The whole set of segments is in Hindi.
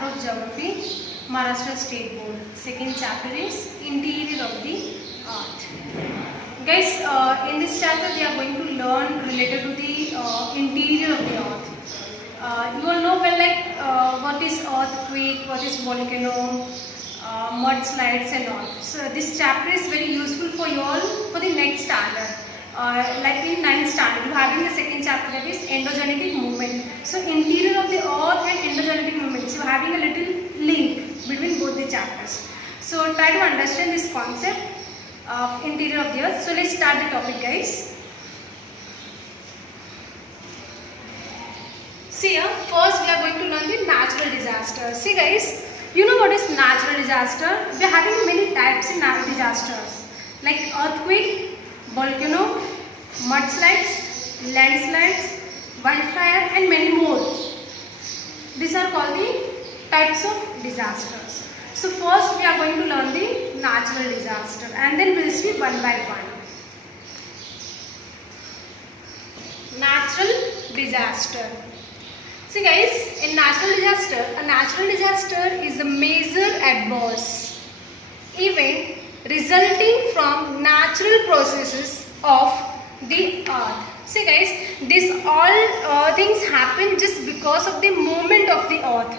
chapter of geography, Maharashtra State Board. Second chapter is interior of the earth. Guys, in this chapter we are going to learn related to the interior of the earth. You all know well, like what is earthquake, what is volcano, mudslides and all. So this chapter is very useful for you all for the next standard. Like in 9th standard, you having the second chapter, that is endogenetic movement. So interior of the earth and endogenetic movement. So having a little link between both the chapters. So try to understand this concept of interior of the earth. So let's start the topic, guys. See here, first we are going to learn the natural disaster. See guys, you know what is natural disaster? We are having many types in natural disasters, like earthquake, volcano, mudslides, landslides, wildfire and many more. These are called the types of disasters. So first we are going to learn the natural disaster and then we will see one by one. Natural disaster. See guys, in natural disaster, a natural disaster is a major adverse event resulting from natural processes of the earth. See guys, this all things happen just because of the movement of the earth.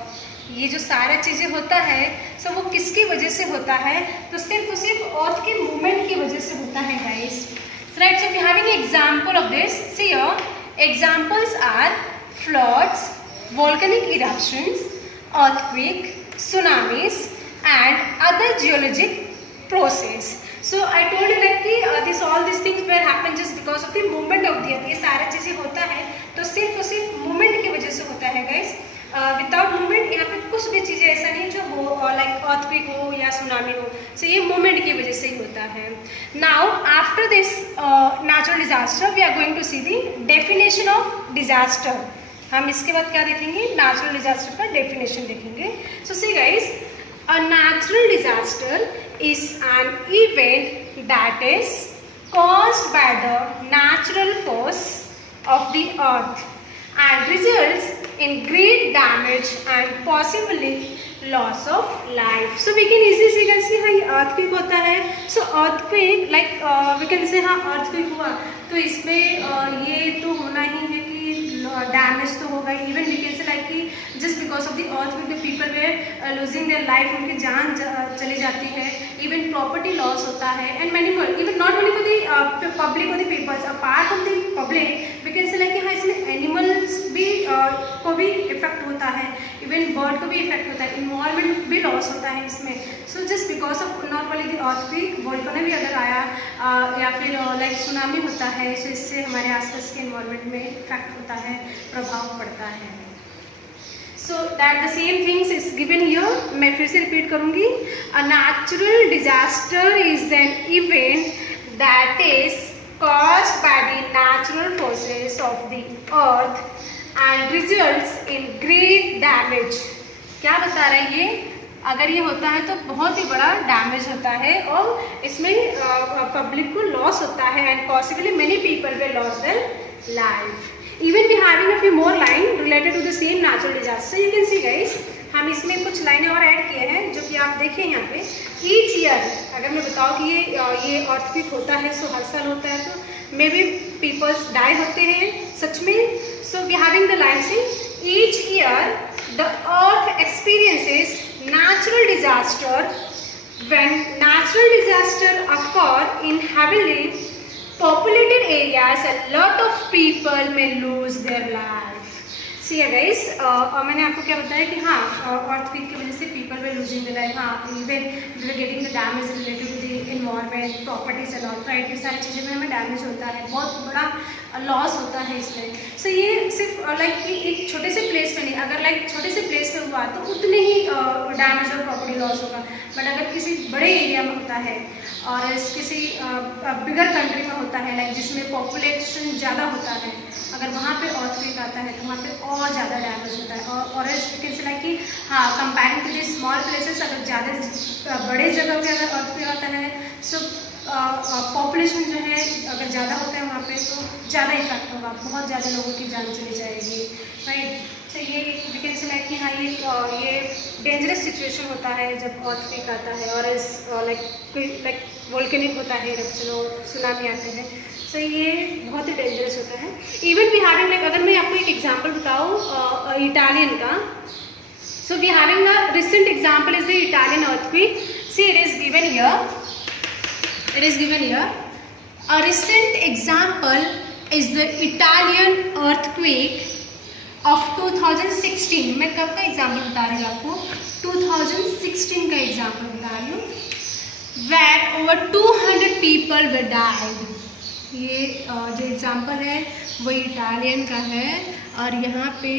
ये जो सारा चीजें होता है सब वो किसकी वजह से होता है? तो सिर्फ और सिर्फ अर्थ के मूवमेंट की वजह से होता है guys. Right, so we are having an example of this. See here, examples are floods, volcanic eruptions, earthquake, tsunamis and other geologic process. So I told you like कि all these things were happen just because of the movement of the earth. ये सारा चीजें होता है तो सिर्फ और सिर्फ मूवमेंट की वजह से होता है guys. विदाउट मूवमेंट यहाँ पे कुछ भी चीज़ें ऐसा नहीं जो हो लाइक अर्थक्वेक हो या सुनामी हो. सो ये मूवमेंट की वजह से ही होता है. Now after this natural disaster we are going to see the definition of disaster. हम इसके बाद क्या देखेंगे? नेचुरल डिजास्टर का डेफिनेशन देखेंगे. So see guys, a natural disaster is an event that is caused by the natural force of the earth and results in great damage and possibly loss of life. So we can easily see हाँ ये earthquake होता है. So earthquake like we can say हाँ earthquake हुआ तो इसमें ये तो होना ही है कि डैमेज तो होगा. Even we can say like कि just because of the earthquake the people were losing their life, उनकी जान चली जाती है. इवन प्रॉपर्टी लॉस होता है and many more. Even not only for the public और the peoples, apart from the public we can say like कि हाँ इसमें एनिमल्स भी को भी इफेक्ट होता है, इवन बर्ड को भी इफेक्ट होता है, इन्वायरमेंट भी लॉस होता है इसमें. So just because of not only the earthquake, volcano भी अगर आया या फिर लाइक सुनामी होता है, सो इससे हमारे आसपास के इन्वायरमेंट में इफेक्ट होता है, प्रभाव पड़ता है. So that the same things is given here. मैं फिर से रिपीट करूंगी. अ natural disaster is an event that is caused by the natural forces of the earth and results in great damage. क्या बता रहा है ये? अगर ये होता है तो बहुत ही बड़ा डैमेज होता है और इसमें पब्लिक को लॉस होता है and possibly many people will loss their life. Even we having a few more line related to the same natural disaster. You can see guys, हम इसमें कुछ लाइनें और ऐड किए हैं जो कि आप देखें यहाँ पे. ईच ईयर अगर मैं बताऊँ कि ये अर्थक्वेक होता है, सो हर साल होता है, तो मे बी पीपल्स डाई होते हैं सच में. So we having the line say each year the earth experiences natural disaster. When natural disaster occur in heavily populated areas, a lot of people may lose their life. See guys, मैंने आपको क्या बताया कि हाँ earthquake की वजह से people were losing their life. हाँ even getting the damage related to the environment, properties and all, right? ये सारी चीज़ें में हमें डैमेज होता है, बहुत बड़ा लॉस होता है इसमें. सो ये सिर्फ लाइक कि एक छोटे से प्लेस पे नहीं, अगर लाइक छोटे से प्लेस पे हुआ तो उतने ही डैमेज और प्रॉपर्टी लॉस होगा. बट अगर किसी बड़े एरिया में होता है और किसी बिगर कंट्री में होता है लाइक जिसमें पॉपुलेशन ज़्यादा होता है, अगर वहाँ पे earthquake आता है तो वहाँ पे और ज़्यादा डैमेज होता है. और कैसे लाइक कि हाँ comparing to the small places, अगर ज़्यादा बड़े जगह पे अगर earthquake आता है सो पॉपुलेशन जो है अगर ज़्यादा होता है वहाँ पे तो ज़्यादा इफेक्ट होगा, बहुत ज़्यादा लोगों की जान चली जाएगी, राइट. तो ये वी कैन से लाइक कि हाँ ये डेंजरस सिचुएशन होता है जब अर्थक्वेक आता है और इस लाइक वोल्केनिक होता है इरप्शन और सुनामी आते हैं। सो ये बहुत ही डेंजरस होता है। इवन वी हैविंग लाइक अगर मैं आपको एक एग्जांपल बताऊँ इटालियन का, so we having a recent example is the Italian earthquake. See it is given here a recent example is the Italian earthquake of 2016। मैं कब का एग्जाम्पल बता रही हूँ आपको, 2016 का एग्जाम्पल बता रही हूँ, where over 200 people were died। ये जो एग्जाम्पल है वो इटालियन का है और यहाँ पे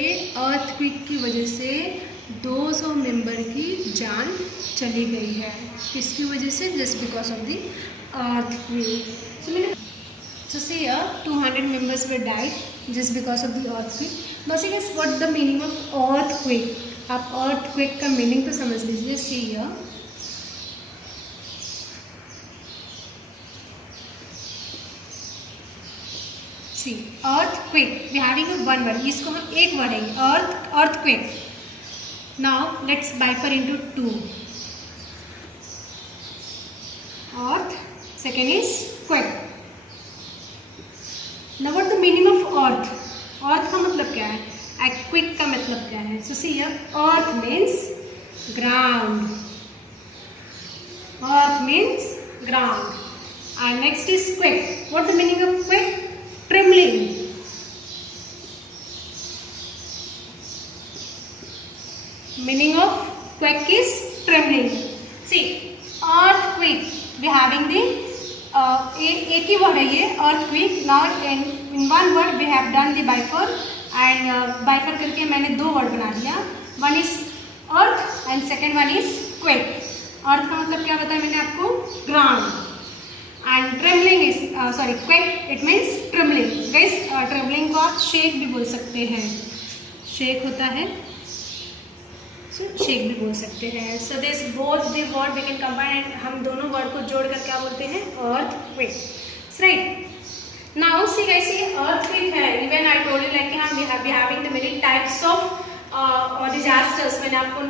अर्थक्वेक की वजह से 200 मेंबर की जान चली गई है। किसकी वजह से? Just because of the earthquake। So see here 200 members were died just because of the earthquake। Now see guys what the meaning of earthquake, आप earthquake का meaning तो समझ लीजिए। see here see earthquake we having a one word, इसको हम एक वर्ड है earthquake। now let's bifurcate into two, earth second is quake। Now what the meaning of earth? earth का मतलब क्या है? quake का मतलब क्या है? so see here earth means ground, earth means ground and next is quake। what the meaning of quake? trembling, meaning of quake is trembling। see earthquake we having the एक ही वर्ड है ये earthquake। now in one word we have done the bifur and bifur करके मैंने दो वर्ड बना दिया, one is earth and second one is quake। earth का मतलब क्या बताया मैंने आपको? ground and trembling is quake it means trembling। guys trembling को आप shake भी बोल सकते हैं, shake होता है शेक भी बोल सकते हैं। So this both the word we can combine and हम दोनों वर्ड को जोड़कर क्या बोलते हैं? Earthquake, right. Now see guys ये अर्थक्वेक है, even I told you like हम we having the many types of disasters. मैंने आपको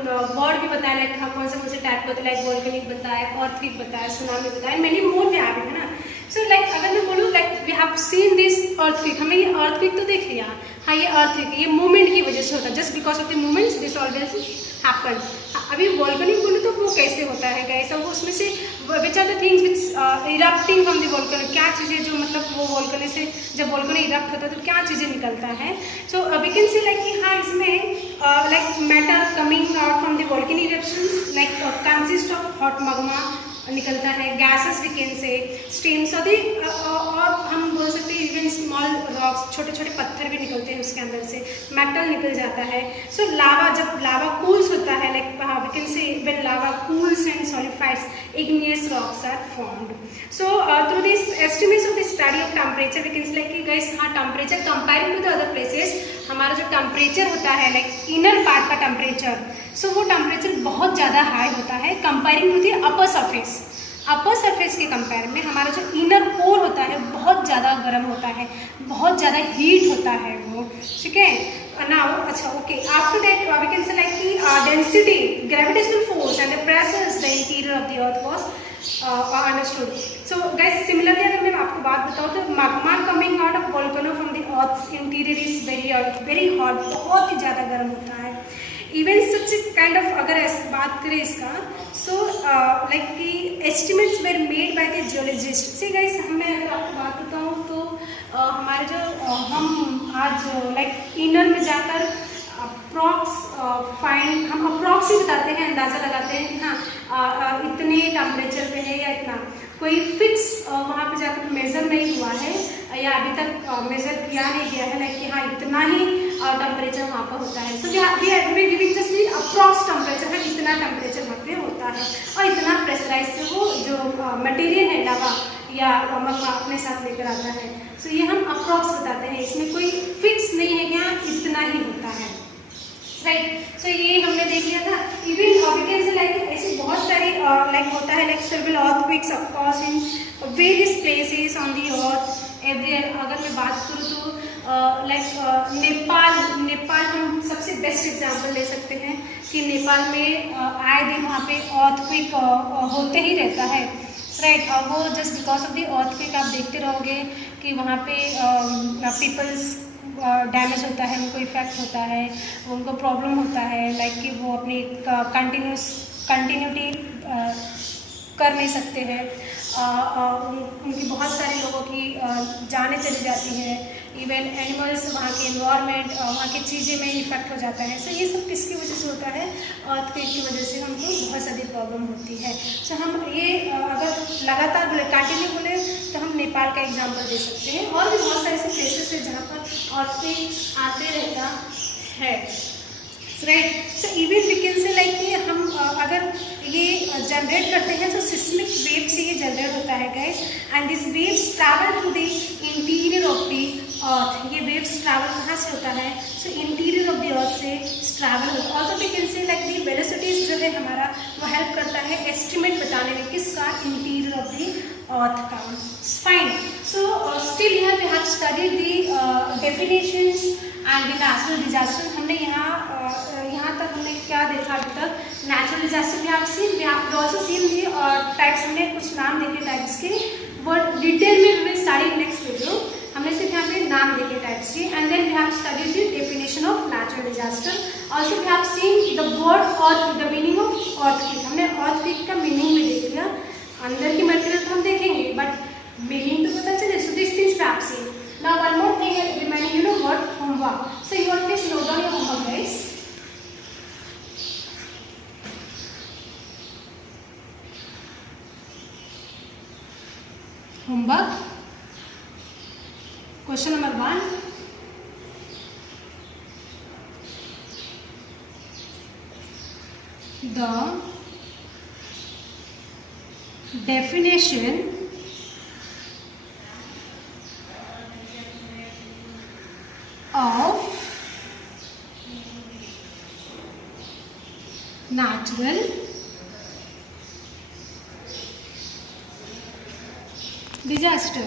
वर्ड भी बताया लाइक हम कौन से टाइप होते हैं, लाइक वोल्केनिक बताया, अर्थक्वेक बताया, सुनामी बताया, मेनी मोर वी हैविंग, है ना। सो लाइक अगर मैं बोलूँ like we have seen this earthquake, हमने ये अर्थक्वेक तो देख लिया, हाँ ये अर्थक्वेक ये मूवमेंट की वजह से होता है, just because of the movements this always happen. अभी वोल्केनिक बोलूँ तो वो कैसे होता है गाइस, वो उसमें से which are the things which erupting from the volcano, क्या चीज़ें जो मतलब वो वोल्केनो से जब वोल्केनो इरप्ट होता है तो क्या चीज़ें निकलता है। So we can say like कि हाँ इसमें like matter coming out from the volcanic eruptions like consist of hot magma निकलता है, gases we can say, steams और हम बोल सकते हैं इवन स्मॉल रॉक्स, छोटे छोटे पत्थर भी निकलते हैं उसके अंदर से, मेटल निकल जाता है। सो लावा, जब लावा कूल्स होता है like we can say when lava cools and solidifies igneous rocks are formed। so through this estimates of the study of temperature we can say like कि guys हाँ temperature comparing to the other places हमारा जो टेम्परेचर होता है लाइक इनर पार्ट का टेम्परेचर, सो वो टेम्परेचर बहुत ज़्यादा हाई होता है comparing to the upper surface. Upper surface के कंपेयर में हमारा जो इनर कोर होता है बहुत ज़्यादा गर्म होता है, बहुत ज़्यादा हीट होता है वो, ठीक है ना। अच्छा okay, after that we can say like कि density, gravitational force and the pressures the interior of the earth was understood. So guys similarly अगर मैं आपको बात बताऊँ तो magma coming out of volcano from the earth's interior is very hot, बहुत ही ज़्यादा गर्म होता है। इवन सच काइंड ऑफ अगर बात करें इसका, सो लाइक कि estimates were made by the geologist. See guys मैं अगर आपको बात बताऊँ तो हमारे जो हम आज लाइक इनर में जाकर हम अप्रॉक्स ही बताते हैं, अंदाज़ा लगाते हैं कि हाँ इतने टेम्परेचर पे है या इतना, कोई फिक्स वहाँ पे जाकर मेज़र नहीं हुआ है या अभी तक मेज़र किया नहीं गया है लाइक कि हाँ इतना ही टेम्परेचर वहाँ पर होता है। So we giving just the approx temperature है, इतना टेम्परेचर वहाँ पे होता है और इतना प्रेशराइज से वो जो मटेरियल है लावा या magma अपने साथ लेकर आता है। सो ये हम अप्रॉक्स बताते हैं, इसमें कोई फिक्स नहीं है कि हाँ इतना ही होता है, राइट। सो ये हमने देख लिया था। Even we can say like ऐसे बहुत सारी लाइक होता है like several earthquakes of course in various places on the earth every. अगर मैं बात करूँ तो लाइक नेपाल हम सबसे बेस्ट एग्जांपल ले सकते हैं कि नेपाल में आए दिन वहाँ पे अर्थक्वेक होते ही रहता है, राइट। और वो just because of the earthquake आप देखते रहोगे कि वहाँ पे पीपल्स डैमेज होता है, उनको इफेक्ट होता है, उनको प्रॉब्लम होता है, लाइक कि वो अपनी कंटिन्यूटी कर नहीं सकते हैं, उनकी बहुत सारे लोगों की जानें चली जाती हैं, इवन एनिमल्स, वहाँ के एनवायरनमेंट, वहाँ की चीज़ें में इफेक्ट हो जाता है। सो ये सब किसकी वजह से होता है? अर्थक्वेक की वजह से हमको बहुत सारी प्रॉब्लम होती है। सो हम ये अगर लगातार कंटिन्यू बोले तो हम नेपाल का एग्जाम्पल दे सकते हैं, और भी बहुत सारे ऐसे प्लेसेस है जहाँ पर अर्थक्वेक आते रहता है, right. So even we can say like कि हम अगर ये जनरेट करते हैं तो सिस्मिक वेव से ये जनरेट होता है guys, and this waves travel through the interior of the earth. ये वेव्स ट्रैवल कहाँ से होता है? So interior of the earth से ट्रैवल होता है। Also we can say like the velocities जो है हमारा वो हेल्प करता है एस्टिमेट बताने में, किसका? इंटीरियर ऑफ द अर्थ का। Fine. So still here we have studied the definitions and the natural disaster. हमने यहाँ तक हमने क्या देखा अभी तक? नेचुरल डिजास्टर भी आप seen, we have also seen the types. हमने कुछ नाम देखे टाइप्स के, वो डिटेल में we will study next video. हमने सिर्फ यहाँ पे नाम देखे टाइप्स के, and then we have studied the definition of natural disaster. Also we have seen the word और द मीनिंग ऑफ अर्थक्वेक। हमने अर्थक्वेक का मीनिंग भी देख लिया, अंदर की मटेरियल तो हम देखेंगे बट मीनिंग तो पता चले। So this things we have seen. Now one more thing remaining, you know what? Homework. So you all please note down your homework guys. Homework. Question number 1. The definition of natural disaster.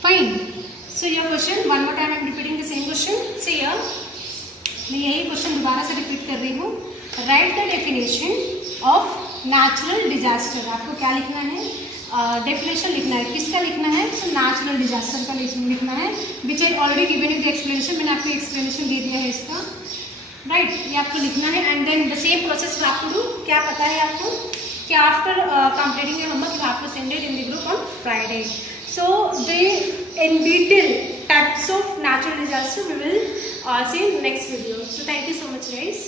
Fine. So your question, one more time I am repeating the same question. See here, मैं यही क्वेश्चन दोबारा से रिपीट कर रही हूँ। Right the definition of natural disaster. आपको क्या लिखना है? डेफिनेशन लिखना है। किसका लिखना है? सो नेचुरल डिजास्टर का लिखना है, which I already given you the explanation. मैंने आपको एक्सप्लेनेशन दे दिया है इसका, राइट। ये आपको लिखना है, and then the same process you have to do. क्या पता है आपको कि after completing your homework you have to send it in the group on Friday. So in detail types of natural disaster we will see in next video. So thank you so much guys.